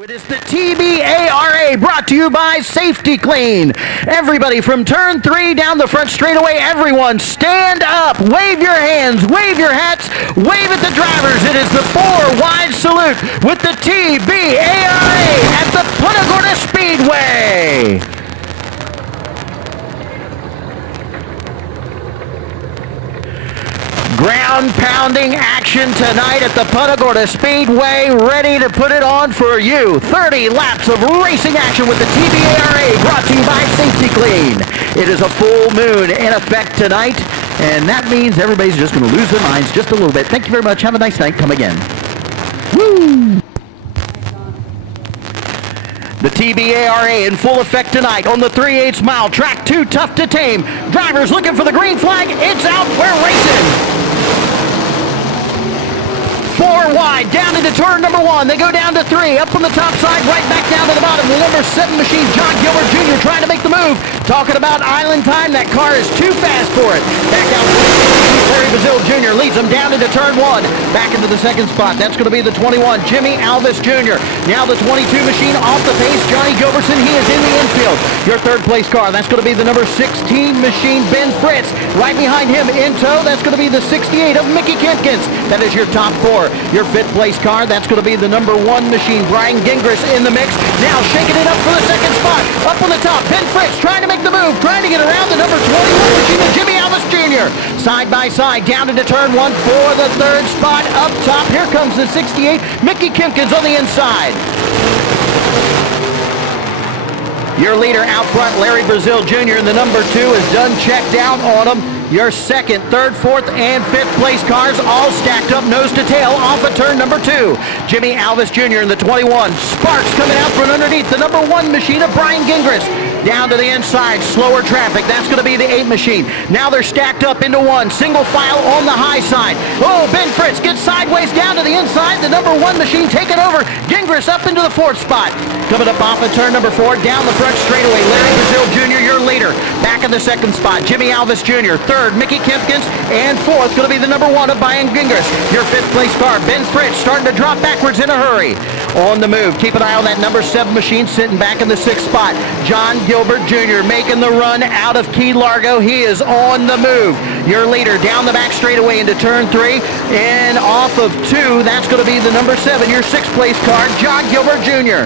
It is the Tbara brought to you by Safety Clean. Everybody from turn 3 down the front straightaway, everyone stand up, wave your hands, wave your hats, wave at the drivers. It is the 4-wide salute with the Tbara at the Punta Speedway. Ground-pounding action tonight at the Punta Speedway, ready to put it on for you. 30 laps of racing action with the Tbara, brought to you by Safety Clean. It is a full moon in effect tonight, and that means everybody's just going to lose their minds just a little bit. Thank you very much. Have a nice night. Come again. Woo! The Tbara in full effect tonight on the 3/8 mile. Track 2, tough to tame. Drivers looking for the green flag. It's out. We're racing. 4 wide, down into turn number 1. They go down to 3, up on the top side, right back down to the bottom. The number 7 machine, John Gilbert Jr. trying to make the move. Talking about island time, that car is too fast for it. Back down Brazil Jr. leads them down into turn 1. Back into the second spot. That's going to be the 21, Jimmy Alvis Jr. Now the 22 machine off the pace, Johnny Gilbertson. He is in the infield. Your third place car, that's going to be the number 16 machine, Ben Fritz. Right behind him in tow, that's going to be the 68 of Mickey Kempkins. That is your top 4. Your fifth place car, that's going to be the number 1 machine, Brian Gingras in the mix. Now shaking it up for the second spot. Up on the top, Ben Fritz trying to make the move, trying to get around the number 21 machine of Jimmy Alvis Jr. Side by side, down into turn 1 for the third spot. Up top, here comes the 68, Mickey Kempkins on the inside. Your leader out front, Larry Brazil Jr. in the number 2 is done checked out on him. Your second, third, fourth, and fifth place cars all stacked up nose to tail off of turn number 2. Jimmy Alvis Jr. in the 21. Sparks coming out from underneath the number 1 machine of Brian Gingras. Down to the inside, slower traffic. That's going to be the 8 machine. Now they're stacked up into 1. Single file on the high side. Oh, Ben Fritz gets sideways down to the inside. The number 1 machine taking over. Gingras up into the 4th spot. Coming up off of turn number 4, down the front straightaway. Larry Brazil Jr., your leader. Back in the second spot, Jimmy Alvis Jr. Third, Mickey Kempkins. And 4th, going to be the number 1 of Brian Gingras. Your 5th place car, Ben Fritz, starting to drop backwards in a hurry. On the move. Keep an eye on that number 7 machine sitting back in the 6th spot. John Gilbert Jr. making the run out of Key Largo. He is on the move. Your leader down the back straightaway into turn 3 and off of 2. That's going to be the number 7, your 6th place car, John Gilbert Jr.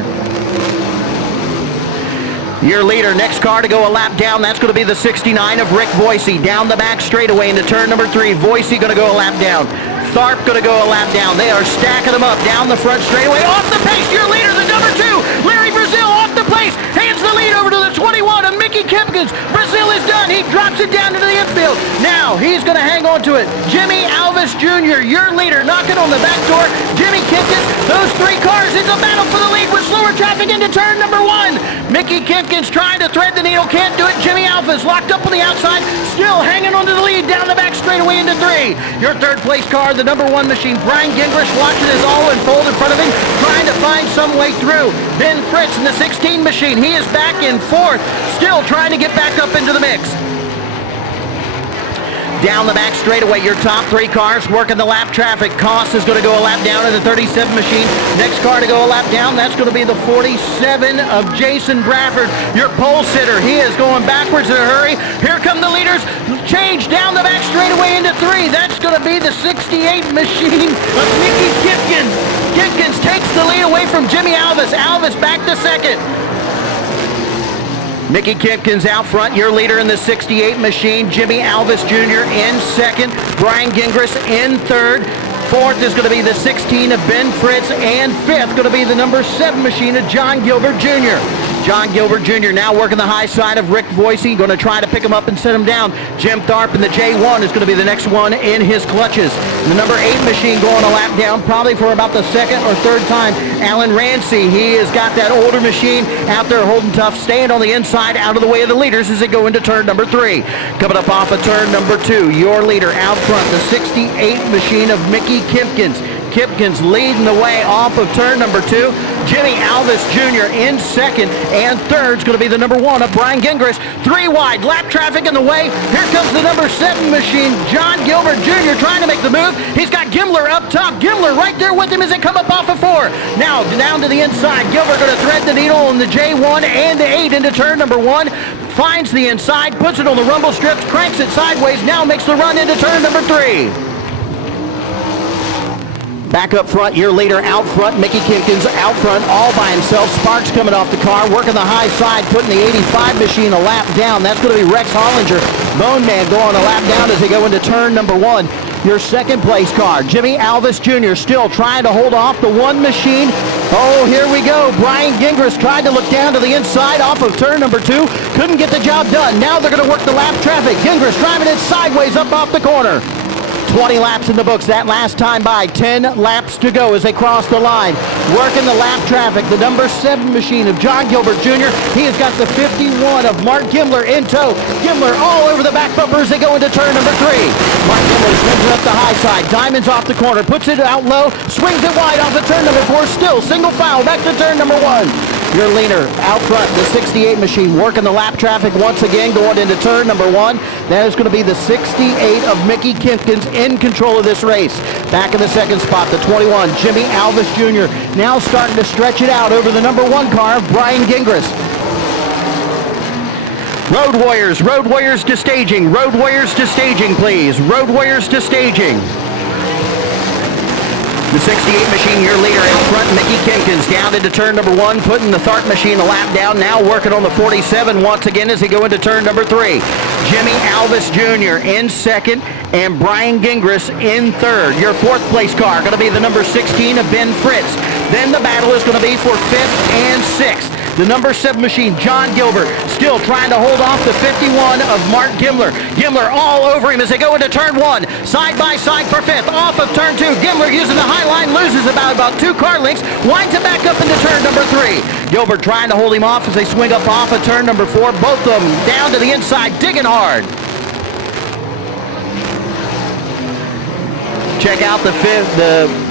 Your leader, next car to go a lap down, that's going to be the 69 of Rick Voicey. Down the back straightaway into turn number 3. Voicey going to go a lap down. Tharp going to go a lap down. They are stacking them up down the front straightaway. Off the pace, your leader, the number 2, Larry Brazil, off the pace. Hands the lead over to the 21 of Mickey Kempkins. Brazil is done. He drops it down into the infield. Now he's going to hang on to it. Jimmy Alvis Jr., your leader, knocking on the back door. Jimmy Kempkins, those 3 cars. It's a battle for the lead with slower traffic into turn number 1. Mickey Kempkins trying to thread the needle, can't do it. Jimmy Alvis locked up on the outside, still hanging onto the lead down the back straightaway into 3. Your third place car, the number 1 machine, Brian Gingras, watching this all unfold in front of him, trying to find some way through. Ben Fritz in the 16 machine, he is back in 4th, still trying to get back up into the mix. Down the back straightaway, your top 3 cars working the lap traffic. Koss is going to go a lap down in the 37 machine. Next car to go a lap down, that's going to be the 47 of Jason Bradford, your pole sitter. He is going backwards in a hurry. Here come the leaders. Change down the back straightaway into 3. That's going to be the 68 machine of Mickey Kempkins. Kempkins takes the lead away from Jimmy Alvis. Alvis back to 2nd. Mickey Kempkins out front, your leader in the 68 machine. Jimmy Alvis Jr. in 2nd. Brian Gingras in 3rd. 4th is going to be the 16 of Ben Fritz. And 5th going to be the number 7 machine of John Gilbert Jr. John Gilbert Jr. now working the high side of Rick Voicey. Going to try to pick him up and set him down. Jim Tharp in the J1 is going to be the next one in his clutches. The number 8 machine going a lap down, probably for about the 2nd or 3rd time. Alan Ransey, he has got that older machine out there holding tough, staying on the inside, out of the way of the leaders as they go into turn number 3. Coming up off of turn number 2, your leader out front, the 68 machine of Mickey Kempkins. Kipkins leading the way off of turn number 2. Jimmy Alvis Jr. in second, and third is going to be the number 1 of Brian Gingras. 3 wide, lap traffic in the way. Here comes the number 7 machine, John Gilbert Jr. trying to make the move. He's got Gimler up top. Gimler right there with him as they come up off of 4. Now down to the inside. Gilbert going to thread the needle on the J1 and the 8 into turn number 1. Finds the inside, puts it on the rumble strips, cranks it sideways, now makes the run into turn number 3. Back up front, your leader out front, Mickey Kipkins out front, all by himself. Sparks coming off the car, working the high side, putting the 85 machine a lap down. That's going to be Rex Hollinger. Bone Man going a lap down as they go into turn number 1. Your second place car, Jimmy Alvis Jr. still trying to hold off the 1 machine. Oh, here we go. Brian Gingras tried to look down to the inside off of turn number 2. Couldn't get the job done. Now they're going to work the lap traffic. Gingras driving it sideways up off the corner. 20 laps in the books that last time by. 10 laps to go as they cross the line. Working the lap traffic. The number 7 machine of John Gilbert Jr. He has got the 51 of Mark Gimler in tow. Gimler all over the back bumper as they go into turn number 3. Mark Gimler swings it up the high side. Diamonds off the corner. Puts it out low. Swings it wide off of turn number 4. Still single foul back to turn number 1. Your leader out front, the 68 machine, working the lap traffic once again, going into turn number 1. That is going to be the 68 of Mickey Kipkins in control of this race. Back in the second spot, the 21, Jimmy Alvis Jr. Now starting to stretch it out over the number 1 car of Brian Gingras. Road Warriors to staging. Road Warriors to staging, please. Road Warriors to staging. The 68 machine, your leader out front, Mickey Kipkins down into turn number 1, putting the Thart machine a lap down, now working on the 47 once again as they go into turn number 3. Jimmy Alvis Jr. in second, and Brian Gingras in third. Your 4th place car going to be the number 16 of Ben Fritz. Then the battle is going to be for 5th and 6th. The number 7 machine, John Gilbert, still trying to hold off the 51 of Mark Gimler. Gimler all over him as they go into turn 1. Side by side for 5th. Off of turn 2. Gimler using the high line, loses about 2 car lengths. Winds it back up into turn number 3. Gilbert trying to hold him off as they swing up off of turn number 4. Both of them down to the inside, digging hard. Check out the 5th,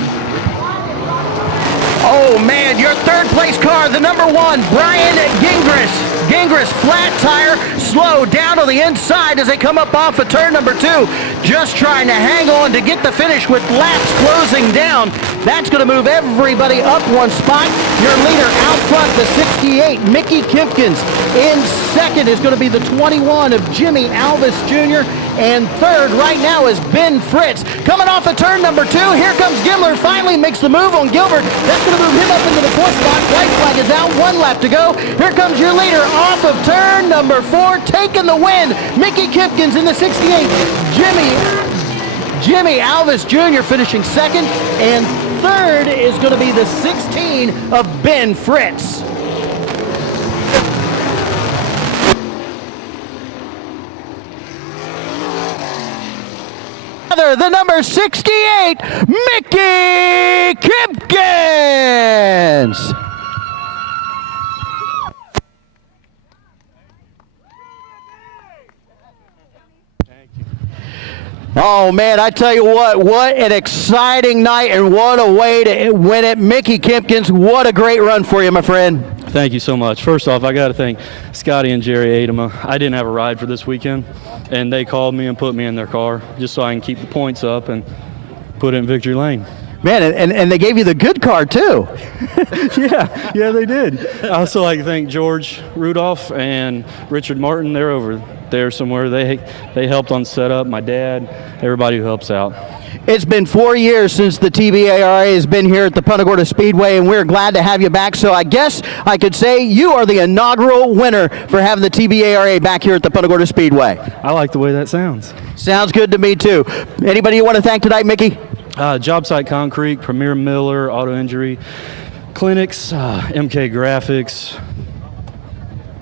oh man, your 3rd place car, the number 1, Brian Gingras. Gingras, flat tire, slow down on the inside as they come up off of turn number 2. Just trying to hang on to get the finish with laps closing down. That's going to move everybody up 1 spot. Your leader out front, the 68, Mickey Kipkins. In second is going to be the 21 of Jimmy Alvis Jr. And third right now is Ben Fritz. Coming off of turn number 2, here comes Gimler. Finally makes the move on Gilbert. That's going to move him up into the 4th spot. White flag is out, 1 lap to go. Here comes your leader off of turn number 4, taking the win. Mickey Kipkins in the 68. Jimmy Alvis Jr. finishing second, and third is going to be the 16 of Ben Fritz. The number 68, Mickey Kipkins. Oh man, I tell you what an exciting night and what a way to win it. Mickey Kipkins, what a great run for you, my friend. Thank you so much. First off, I got to thank Scotty and Jerry Adema. I didn't have a ride for this weekend, and they called me and put me in their car just so I can keep the points up and put it in victory lane. Man, and they gave you the good car too. yeah, they did. I also like to thank George Rudolph and Richard Martin. They're over there somewhere. They helped on setup. My dad, everybody who helps out. It's been 4 years since the TBARA has been here at the Punta Gorda Speedway, and we're glad to have you back. So I guess I could say you are the inaugural winner for having the TBARA back here at the Punta Gorda Speedway. I like the way that sounds. Sounds good to me too. Anybody you want to thank tonight, Mickey? Job Site Concrete, Premier Miller, Auto Injury Clinics, MK Graphics,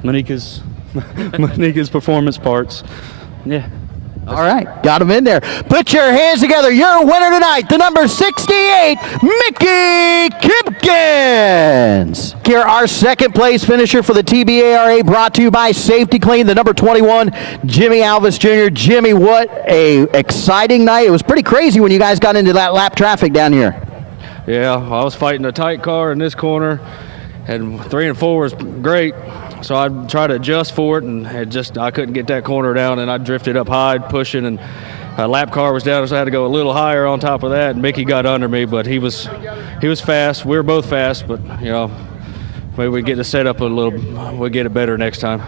Manika's Performance Parts. Yeah. All right, got him in there. Put your hands together. Your winner tonight, the number 68, Mickey Kipkins. Here, our second place finisher for the TBARA, brought to you by Safety Clean, the number 21, Jimmy Alvis Jr. Jimmy, what a exciting night. It was pretty crazy when you guys got into that lap traffic down here. Yeah, I was fighting a tight car in this corner, and 3 and 4 was great. So I tried to adjust for it, and I couldn't get that corner down, and I drifted up high, pushing, and a lap car was down, so I had to go a little higher on top of that. And Mickey got under me, but he was fast. We were both fast, but maybe we get the setup we'll get it better next time.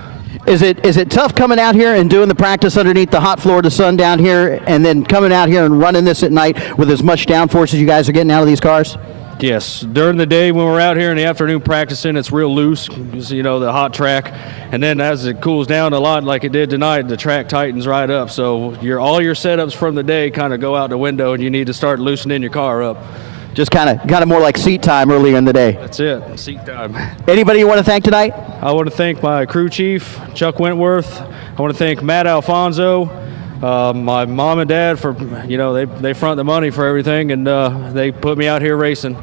Is it tough coming out here and doing the practice underneath the hot Florida sun down here, and then coming out here and running this at night with as much downforce as you guys are getting out of these cars? Yes, during the day when we're out here in the afternoon practicing, it's real loose, the hot track, and then as it cools down a lot like it did tonight, the track tightens right up. So all your setups from the day kind of go out the window, and you need to start loosening your car up. Just kind of more like seat time earlier in the day. That's it, seat time. Anybody you want to thank tonight? I want to thank my crew chief, Chuck Wentworth. I want to thank Matt Alfonso, my mom and dad for, they front the money for everything, and they put me out here racing.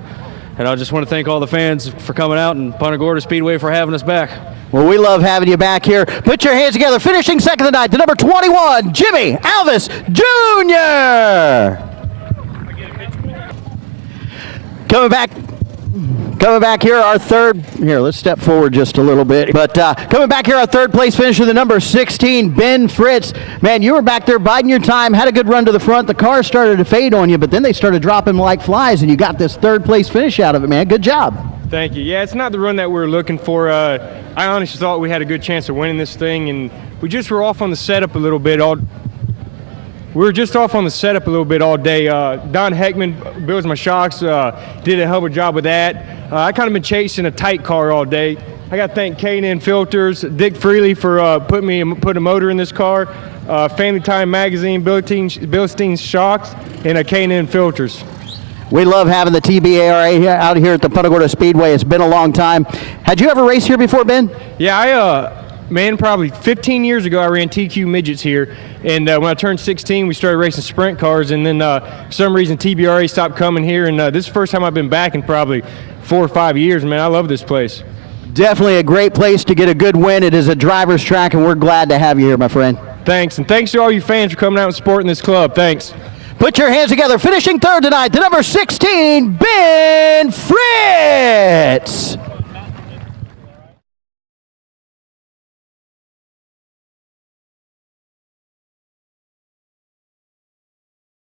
And I just want to thank all the fans for coming out, and Punta Gorda Speedway for having us back. Well, we love having you back here. Put your hands together. Finishing second tonight, the number 21, Jimmy Alvis Jr. Coming back here, our third, let's step forward just a little bit. But coming back here, our third place finisher, the number 16, Ben Fritz. Man, you were back there biding your time, had a good run to the front. The car started to fade on you, but then they started dropping like flies, and you got this third place finish out of it, man. Good job. Thank you. Yeah, it's not the run that we were looking for. I honestly thought we had a good chance of winning this thing, and we just were off on the setup a little bit all day. Don Heckman builds my shocks, did a hell of a job with that. I kind of been chasing a tight car all day. I got to thank K&N Filters, Dick Freely for putting a motor in this car, Family Time Magazine, Bilstein's Shocks, and K&N Filters. We love having the TBARA out here at the Punta Gorda Speedway. It's been a long time. Had you ever raced here before, Ben? Yeah, probably 15 years ago, I ran TQ midgets here, and when I turned 16, we started racing sprint cars, and then for some reason TBRA stopped coming here, and this is the first time I've been back in probably 4 or 5 years. Man, I love this place. Definitely a great place to get a good win. It is a driver's track, and we're glad to have you here, my friend. Thanks, and thanks to all you fans for coming out and supporting this club. Thanks. Put your hands together. Finishing third tonight, the number 16, Ben Fritz.